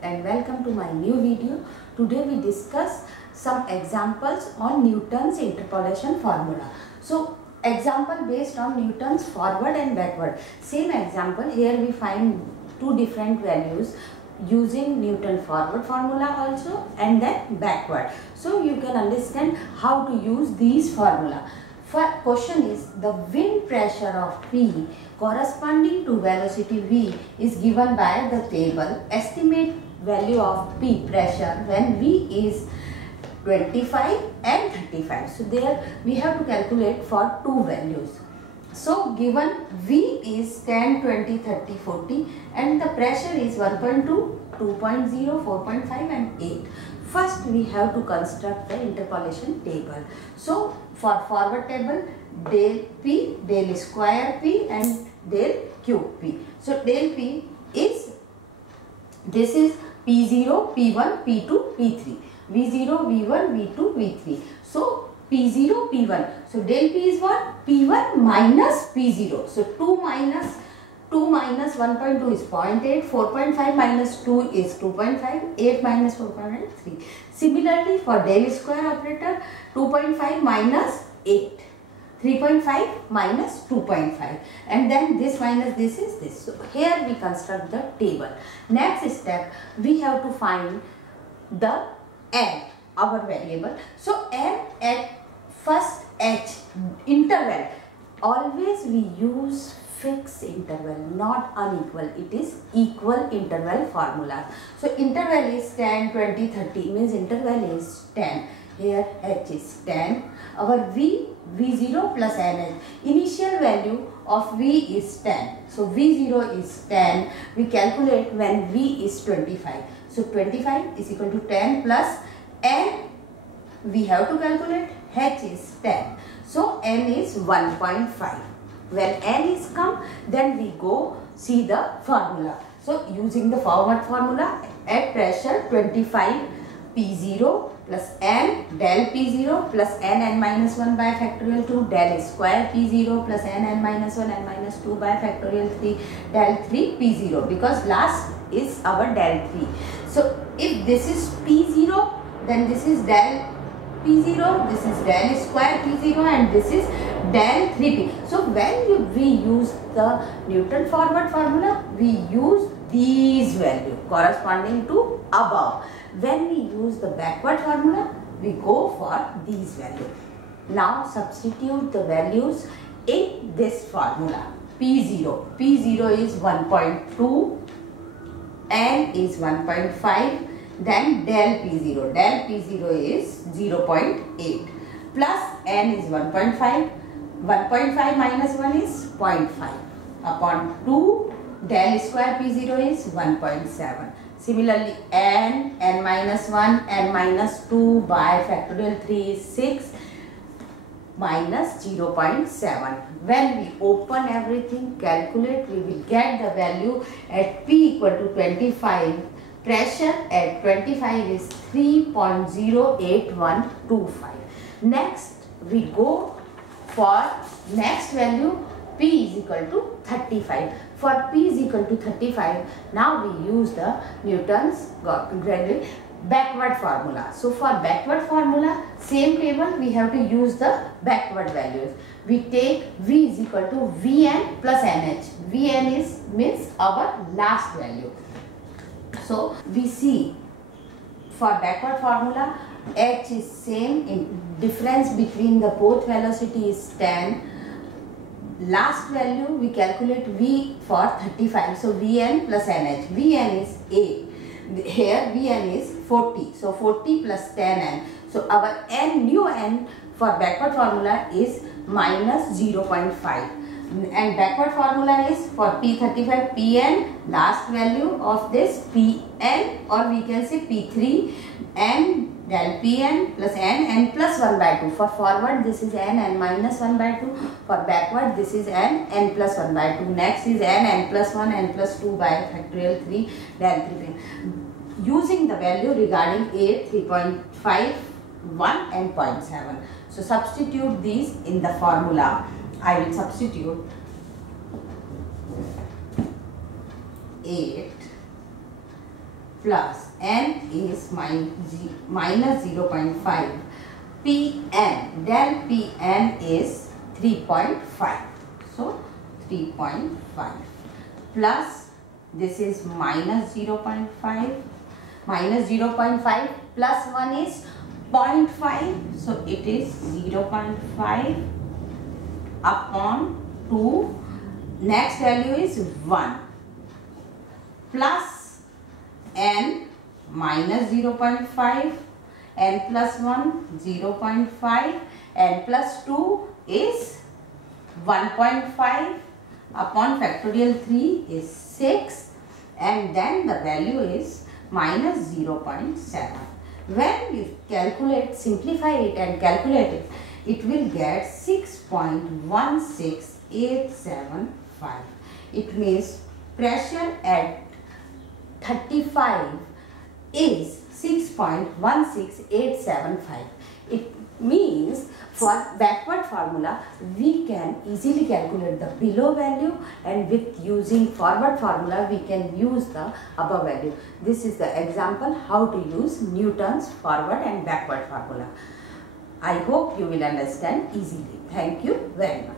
And welcome to my new video. Today we discuss some examples on Newton's interpolation formula. So example based on Newton's forward and backward. Same example, here we find two different values using Newton forward formula also and then backward. So you can understand how to use these formula. First question is the wind pressure of P corresponding to velocity V is given by the table. Estimate value of P pressure when V is 25 and 35. So there we have to calculate for two values. So given V is 10, 20, 30, 40 and the pressure is 1.2, 2.0, 4.5 and 8. First we have to construct the interpolation table. So for forward table, del P, del square P and del cube P. So del P is, this is P0, P1, P2, P3. V0, V1, V2, V3. So P0, P1. So del P is what? P1 minus P0. So 2 minus 1.2 is 0.8, 4.5 minus 2 is 2.5, 8 minus 4.9 3. Similarly for del square operator, 2.5 minus 8, 3.5 minus 2.5 and then this minus this is this. So here we construct the table. Next step, we have to find the n, our variable. So n at first h, interval, always we use fixed interval, not unequal. It is equal interval formula. So interval is 10, 20, 30 means interval is 10. Here h is 10. Our V0 plus nh. Initial value of V is 10. So V0 is 10. We calculate when V is 25. So 25 is equal to 10 plus n. We have to calculate h is 10. So n is 1.5. When n is come, then we go see the formula. So using the forward formula, at pressure 25 P0 plus n del P0 plus n minus 1 by factorial 2 del square P0 plus n minus 1 n minus 2 by factorial 3 del 3 P0, because last is our del 3. So if this is P0, then this is del P0, this is del square P0 and this is del 3P. So when we use the Newton forward formula, we use these values corresponding to above. When we use the backward formula, we go for these values. Now substitute the values in this formula. P0 is 1.2, n is 1.5, then del P0 is 0.8 plus n is 1.5. 1.5 minus 1 is 0.5 upon 2 del square P0 is 1.7. Similarly n minus 1, n minus 2 by factorial 3 is 6 minus 0.7. When we open everything, calculate, we will get the value at P equal to 25. Pressure at 25 is 3.08125. Next we go for next value, P is equal to 35. For P is equal to 35, now we use the Newton's backward formula. So for backward formula, same table, we have to use the backward values. We take V is equal to Vn plus Nh. Vn is means our last value. So we see for backward formula, h is same, in difference between the both velocity is 10. Last value we calculate V for 35. So Vn plus Nh. Vn is 8. Here Vn is 40. So 40 plus 10n. So our n, new n for backward formula is minus 0.5. And backward formula is for P35 Pn, last value of this Pn, or we can say P3 n del Pn plus n plus 1 by 2. For forward this is n minus 1 by 2. For backward this is n plus 1 by 2. Next is n plus 1 n plus 2 by factorial 3 del 3P. Using the value regarding 8, 3.5, 1 and 0.7. So substitute these in the formula. I will substitute 8 plus n is minus 0.5. Pn, del Pn is 3.5. So 3.5 plus this is minus 0.5. Minus 0.5 plus 1 is 0.5. So it is 0.5 upon 2. Next value is 1 plus n minus 0.5, n plus 1 0.5, n plus 2 is 1.5 upon factorial 3 is 6, and then the value is minus 0.7. When you calculate, simplify it and calculate it, it will get 6.16875. It means pressure at 35 is 6.16875. It means for backward formula we can easily calculate the below value, and with using forward formula we can use the above value. This is the example how to use Newton's forward and backward formula. I hope you will understand easily. Thank you very much.